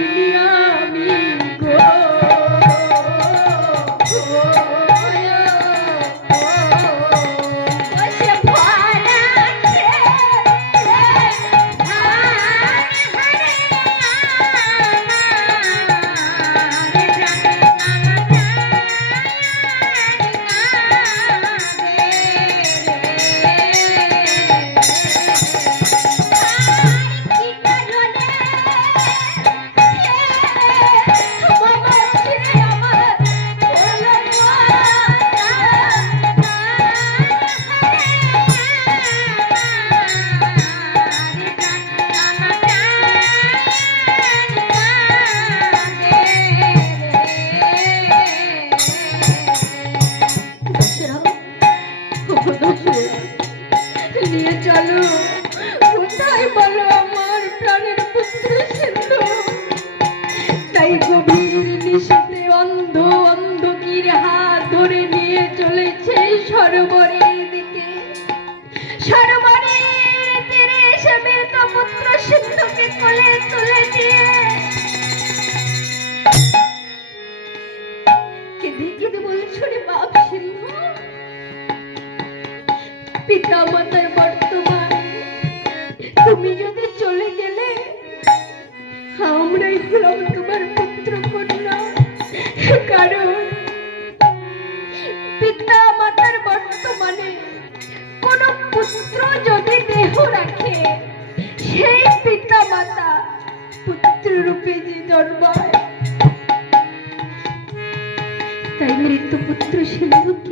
পারিনি আমি গো। নিয়ে চলো, কোথায় বলো আমার প্রাণের পুত্র সিন্ধু। তাই গভীর নিশীথে অন্ধ অন্ধকির হাত ধরে নিয়ে চলেছে সরোবরের দিকে। সরোবরের তীরে এসে মৃত পুত্র সিন্ধুকে কোলে তুলে দিয়ে কেঁদে কেঁদে বলছো রে বাপ সিন্ধু, পিতা মাতার বর্তমান তুমি যদি চলে গেলে আমরাই হলাম তোমার পুত্র কন্যা। কারণ পিতা মাতার বর্তমানে কোন পুত্র যদি দেহ রাখে, সেই পিতা মাতা পুত্র রূপে যে জন্মায়, তাই মৃত্যু পুত্র সিন্ধুকে